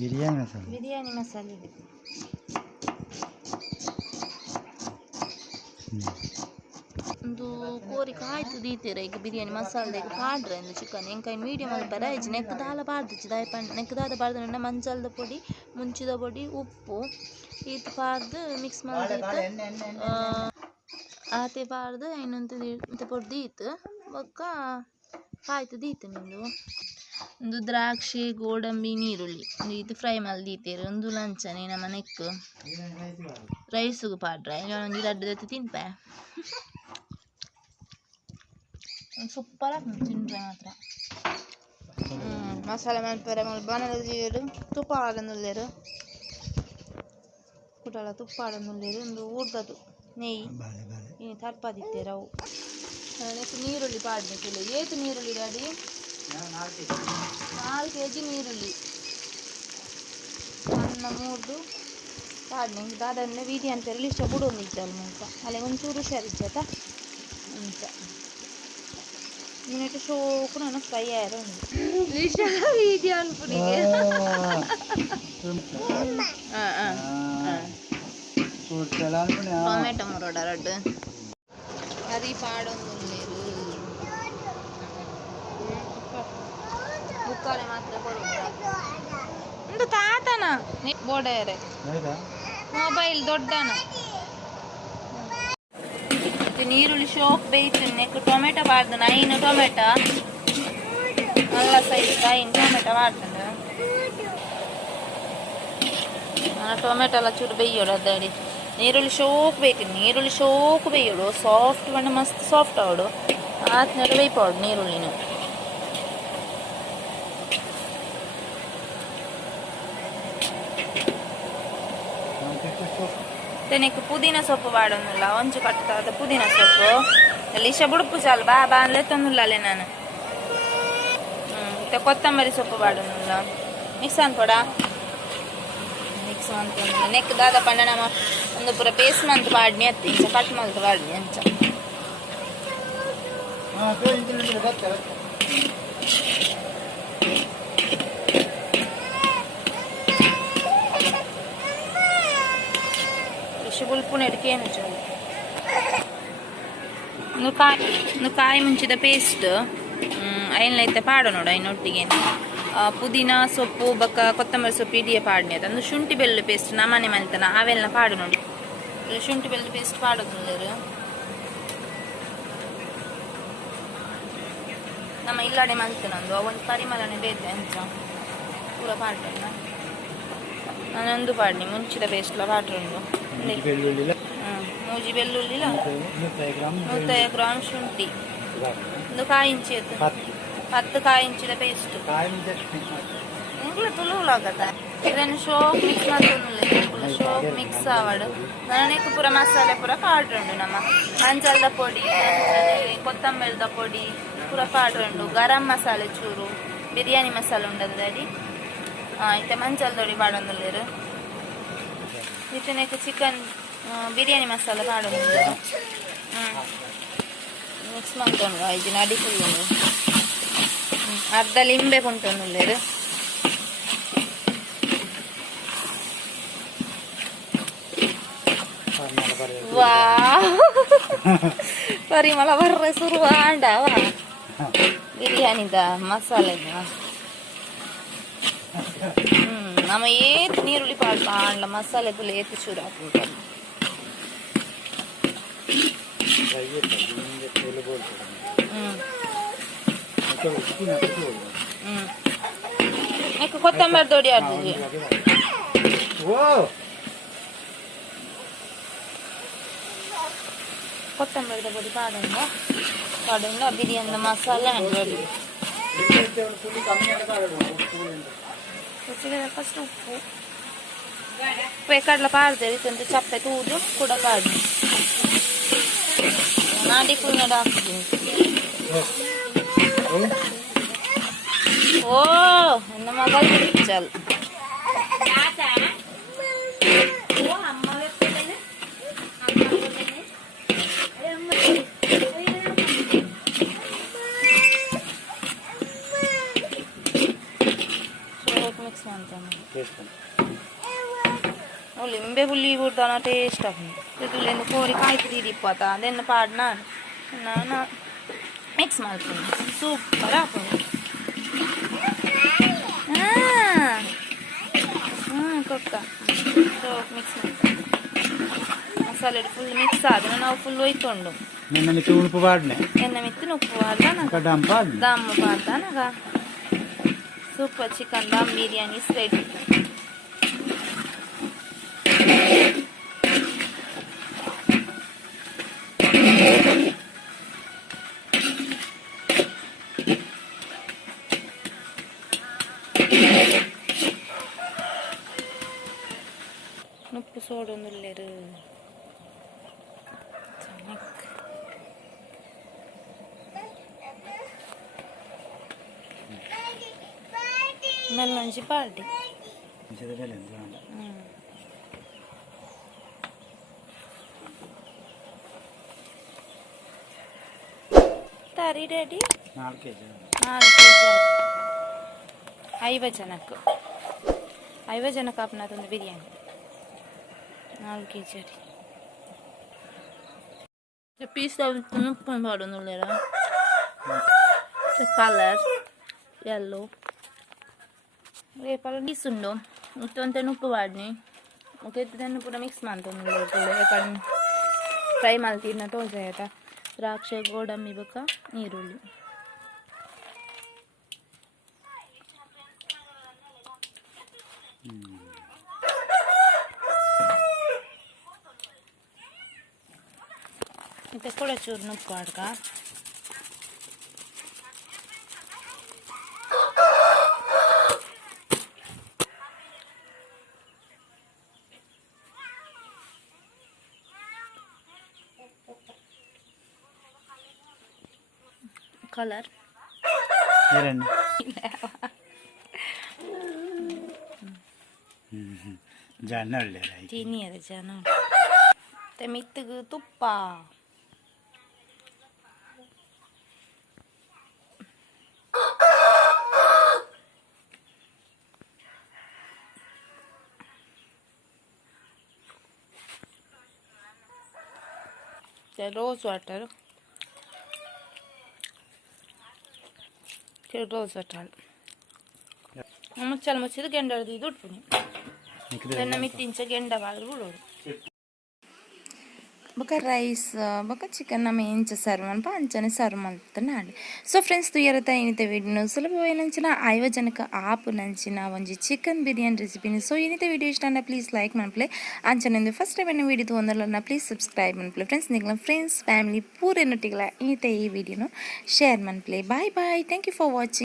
ಬಿರಿಯಾನಿ ಮಸಾಲೆ ಇದೆ. ಒಂದು ಕೋರಿ ಕಾಯ್ತು ದೀತೀರ ಈಗ ಬಿರಿಯಾನಿ ಮಸಾಲೆ ಪಾಡ್ರೆ ಒಂದು ಚಿಕನ್ ಎಂಕೈ ಮೀಡಿಯಮ್ ಅಲ್ಲಿ ಬರಾಯ್ಜಿ ನೆಕ್ಕದಾಲ ಪಾಡ್ದಿಚ್ಚಿ ದಾಯ ಪಂಡ ನೆಕ್ಕದಾದ ಪಾಡ್ದ ಮಂಚಲ್ದ ಪೊಡಿ ಮುಂಚಿದ ಪೊಡಿ ಉಪ್ಪು ಈತ ಪಾಡ್ದು ಮಿಕ್ಸ್ ಮಾಡಿತ್ತು ಆತೆ ಪಾಡ್ದು ಇನ್ನೊಂದು ಇಂತ ಪೊಡ್ದು ಈತು ಬೊಕ್ಕ ಕಾಯ್ತು ದೀತು ನಿಂದು ಒಂದು ದ್ರಾಕ್ಷಿ ಗೋಡಂಬಿ ನೀರುಳ್ಳಿ ಇದು ಫ್ರೈ ಮಾಡಿ ದೀತೇರು ಒಂದು ಲಂಚನೆ ನಮ್ಮ ನೆಕ್ ರೈಸ್ಗೆ ಪಾಡ್ರೆ ಒಂದು ಅಡ್ಡದತ್ತು ತಿನ್ಪೆ ಸೂಪರ್ ಆಗ್ತದೆ ತಿಂದ್ರೆ ಮಾತ್ರ. ಮಸಾಲೆ ಮಲ್ಪರೆ ಬಾಣಲೆರು ತುಪ್ಪ ಆಡನುಲ್ಲೇರು ಕುಟಲ ತುಪ್ಪ ಆಡನುಲ್ಲೇರು ಒಂದು ಊಟದ್ದು ನೆಯ್ಯಿ ಇನ್ನು ತರ್ಪದಿತ್ತೇರು ಅವು ನೆಕ್ಸ್ಟ್ ನೀರುಳ್ಳಿ ಪಾಡ್ಬೇಕಿಲ್ಲ ಏತು ನೀರುಳ್ಳಿ ಗಾಡಿ 4 kg ನೀರುಳ್ಳಿ ಸಣ್ಣ 3 ಪಾಡ್ನೆ ದಾದನ್ನ ವೀದಿ ಅಂತಾರೆ ಇಷ್ಟ ಬಿಡೋನಿದ್ದಲ್ಲ ಮುಂಕ ಅಲ್ಲೇ ಒಂಚೂರು ಹುಷಾರಿಜ್ಜಾತ ಅಂತ ಮಿನಿಟ್ ಶೋಕು ನಾನು ಫ್ರೈ ಆಯ್ತು ವೀದಿ ಅನ್ಪುಡಿಗೆ ಟೊಮೆಟೊ ಮುರೋಡ ರಡ್ಡು అది పాడొందుండేరు బుక్కాలే మాత్రం కొడుకురా ఇంత తాతన బోడేరే ಮೊಬೈಲ್ ದೊಡ್ಡನ ನೀರುಳ್ಳಿ ಶೋಕ್ ಬೇಯ್ತೀನಿ ಟೊಮೆಟೊ ಬಾರ್ದು 9 ಟೊಮೆಟೊ ಅಲ್ಲ ಸೈಜ್ 9 ಟೊಮೆಟೊ ಬಾರ್ದು ಟೊಮೆಟೊ ಎಲ್ಲ ಚೂರು ಬೇಯೋಡು ಅದಾಡಿ ನೀರುಳ್ಳಿ ಶೋಕ್ ಬೇಯ್ತೀನಿ ನೀರುಳ್ಳಿ ಶೋಕ್ ಬೇಯೋಡು ಸಾಫ್ಟ್ ಬಣ್ಣ ಮಸ್ತ್ ಸಾಫ್ಟ್ ಅವಡು ಆತ್ನೆಲ್ಲ ಬೇಯ್ಪಾಡು ನೀರುಳ್ಳಿನ ತೆನೆಕ್ ಪುದೀನ ಸೊಪ್ಪು ಬಾಡೋನಿಲ್ಲ ಒಂಚು ಕಟ್ಟಾದ ಪುದೀನ ಸೊಪ್ಪು ಅಲ್ಲಿ ಇಷ್ಟ ಬುಡುಪು ಚಾಲು ಬಾ ಬಾ ಅಲ್ಲೇ ತಂದಿಲ್ಲೇ ನಾನು ಮತ್ತೆ ಕೊತ್ತಂಬರಿ ಸೊಪ್ಪು ಬಾಡೋನಿಲ್ಲ ಮಿಕ್ಸ್ ಅನ್ಕೊಡ ಮಿಕ್ಸ್ ಅಂತ ನೆಕ್ ದಾದ ಪಂಡ ನಮ್ಮ ಒಂದು ಪೂರ ಪೇಸ್ಟ್ ಮಂತ್ ಬಾಡ್ನಿ ಅತ್ತಿ ಇಂಚ ಕಟ್ ಮಲ್ತ್ ಬಾಡ್ನಿ ಅಂಚ ಬುಲ್ಪುನ ಎಡ್ಕೇನು ಚೂರು ಕಾಯಿ ಮುಂಚಿದ ಪೇಸ್ಟ್ ಐತೆ ಪಾಡೋ ನೋಡು ಐನೊಟ್ಟಿಗೆ ಪುದೀನ ಸೊಪ್ಪು ಬಕ್ಕ ಕೊತ್ತಂಬರಿ ಸೊಪ್ಪು ಇಡಿಯ ಪಾಡ್ನಿ ಅದು ಶುಂಠಿ ಬೆಳ್ಳುಳ್ಳಿ ಪೇಸ್ಟ್ ನಮ್ಮನೆ ಮಲ್ತನ ಅವೆಲ್ಲ ಪಾಡು ನೋಡಿ ಶುಂಠಿ ಬೆಳ್ಳುಳ್ಳಿ ಪೇಸ್ಟ್ ಪಾಡೋದು ನಮ್ಮ ಇಲ್ಲಾಡೆ ಮಲ್ತನೊಂದು ಒಂದು ಪರಿಮಳನೆ ಬೇತೆ ಅಂಚ ಪೂರ ಪಾಡ್ರಲ್ಲ ನಾನೊಂದು ಪಾಡ್ನಿ ಮುಂಚಿದ ಪೇಸ್ಟ್ ಎಲ್ಲ ಪಾಡ್ರುಂಡು ಮೂಜಿ ಬೆಳ್ಳುಳ್ಳಿ 150 ಗ್ರಾಮ್ ಶುಂಠಿ ಒಂದು ಕಾಯಿ ಇಂಚಿ 10 ಕಾಯಿ ಇಂಚಿದ ಪೇಸ್ಟ್ ಇಂಗ್ಲ ತುಳುಲಾಗತ್ತ ಇದನ್ನು ಶೋಕ್ ಮಿಕ್ಸ್ ಮಾಡ್ಕೊಂಡು ಶೋಕ್ ಮಿಕ್ಸ್ ಆವಾಡು ನನಗೆ ಪೂರ ಮಸಾಲೆ ಪೂರ ಪಾಡ್ರುಂಡು ನಮ್ಮ ಮಂಚಲ್ದ ಪೊಡಿ ಕೊತ್ತಂಬರಿದ ಪೊಡಿ ಪೂರ ಪಾಡ್ರುಂಡು ಗರಂ ಮಸಾಲೆ ಚೂರು ಬಿರಿಯಾನಿ ಮಸಾಲೆ ಉಂಡದು ದಾಡಿ ಇತ್ತೆ ಮಂಚಲ್ದೊಡಿ ಪಾಡೊಂದುಲ್ಲೇರು ಇತ್ತನೆಕ್ ಚಿಕನ್ ಬಿರಿಯಾನಿ ಮಸಾಲೆ ಪಾಡೊಂದು ಮಿಕ್ಸ್ ಮಾಡ್ಕೊಂಡು ಐದು ಅಡಿ ಫುಲ್ಲು ಅರ್ಧ ಲಿಂಬೆ ಕೊಂಟೊಂದುಲ್ಲೇರು ವಾ ಪರಿಮಳ ಬರ್ರೆ ಸುರುವ ಆಂಡವ ಬಿರಿಯಾನಿದ ಮಸಾಲೆದ ನಮ್ಮ ಏತ್ ನೀರುಳ್ಳಿ ಪಾಡ್ಪ ಆಂಡ್ಲ ಮಸಾಲೆ ತುಳು ಏತ್ ಚೂರು ಹಾಕ್ಬೇಕು ಕೊತ್ತಂಬರಿ ದೊಡಿ ಆಡ್ತೀವಿ ಕೊತ್ತಂಬರಿದ ಪೊಡಿ ಪಾಡೊಂದು ಬಿರಿಯಾನಿ ಮಸಾಲೆ ರೆಡಿ ಫಸ್ಟ್ ಉಪ್ಪು ಕಡಲೆ ಪಾಡ್ತೇವೆ ಇದೊಂದು ಚಪ್ಪೆ ತೂದು ಕೂಡ ಪಾಡಿ ನಾಡಿ ಕುಯ್ನಡ ಹಾಕ್ತೀನಿ ಓ ನನ್ನ ಮಗ ಚಲ್ ಮಿಕ್ಸ್ ಮಾಡ್ತಾನೆ ಲಿಂಬೆ ಹುಳಿ ಬಿಡ್ತಾನ ಟೇಸ್ಟ್ ಆಗ್ತದೆ ತುಳಿಂದ ಕೋರಿ ಕಾಯ್ತು ಇಪ್ಪತ್ತ ಅದನ್ನು ಪಾಡ್ ನಾನು ಮಿಕ್ಸ್ ಮಾಡ್ತೀನಿ ಸೂಪರ್ ಆಗ್ತದೆ ಕೊಕ್ಕ ಮಿಕ್ಸ್ ಮಾಡ್ತೀನಿ ಮಸಾಲೆ ಫುಲ್ ಮಿಕ್ಸ್ ಆದ್ರೆ ನಾವು ಫುಲ್ ಒಯ್ಕೊಂಡು ಉಪ್ಪು ಪಾಡ್ನೆ ಎಣ್ಣೆ ಮಿತ್ತಿನ ಉಪ್ಪು ಪಾಡ್ದ ದಮ್ ಪಾಡ್ದ ನಗ super chicken dum biryani ready ಉಪ್ಪು ಸೋಡೊಂದುಲ್ಲೇರು మెల్లంచి పార్టీ ತರಿ ರೆಡಿ 4 ಕೆಜಿ 5 ಜನಕ್ಕೆ 5 ಜನಕ್ಕೆ ಆಪನದೊಂದು ಬಿರಿಯಾನಿ 4 ಕೆಜಿ ರೀ ಪೀಸ್ ಉಪ್ಪು ಮಾಡೋದಿಲ್ಲ ಕಲರ್ yellow రేపు తీస్తుండు మొత్తం ఉప్పు వాడిని ఒక దాన్ని కూడా మిక్స్ ಮಾಡ್ತೀನಿ ಯಾಕಂದ್ರೆ ಫ್ರೈ ಮಾಡ್ತೀನಿ ತೋಜ ಆಯ್ತಾ ದ್ರಾಕ್ಷಿ ಗೋಡಂಬಿ ಬೇಕಾ ಈರುಳ್ಳಿ ಮತ್ತೆ ಕೂಡ ಚೂರು ಉಪ್ಪು ಹಾಡ್ಕ ಕಲರ್ ಚೀನಿ ಅದ ಜನ ಮತ್ತೆ ಮಿತ್ತಿಗೆ ತುಪ್ಪ ರೋಸ್ ವಾಟರ್ ರೋಸ್ ವಾಟರ್ ಮುಚ್ಚಲು ಮುಚ್ಚಿದ ಗೆಂಡ ಹಿಡಿದು ಉಟ್ಬಿಡಿ ಅದನ್ನು ಮಿತ್ತಿಂಚ ಗೆಂಡ ಬಾಗಿಲು ಬಿಡೋದು ಬೊಕ ರೈಸ್ ಬೊಕ ಚಿಕನ್ ನಮ್ಮ ಎಂಚ ಸರ್ವ್ ಅನ್ಪ ಅಂಚನೆ ಸರ್ವ್ ಮಲ್ತನಾಡಿ ಸೊ ಫ್ರೆಂಡ್ಸ್ ತುಯರತ ಏನಿತ ವಿಡಿಯೋ ಸುಲಭವಾಯಿನಂಚಿನ 5 ಜನಕ್ಕೆ ಆಪು ನಂಚಿನ ಒಂಜಿ ಚಿಕನ್ ಬಿರಿಯಾನಿ ರೆಸಿಪಿನಿ ಸೊ ಏನಿತ ವಿಡಿಯೋ ಇಷ್ಟ ಅಂಡ ಪ್ಲೀಸ್ ಲೈಕ್ ಮನ್ಪ್ಲೆ ಅಂಚನೆ ಫಸ್ಟ್ ಟೈಮ್ ಏನು ವಿಡಿಯೋ ತೊಂದಲ್ಲ ಪ್ಲೀಸ್ ಸಬ್ಸ್ಕ್ರೈಬ್ ಮನ್ಪ್ಲೆ ಫ್ರೆಂಡ್ಸ್ ನಿಗ್ಲ ಫ್ರೆಂಡ್ಸ್ ಫ್ಯಾಮಿಲಿ ಪೂರೆನೊಟ್ಟಿಗಳ ಏನಿತ ಈ ವಿಡಿಯೋನು ಶೇರ್ ಮನ್ಪ್ಲೆ bye bye thank you for watching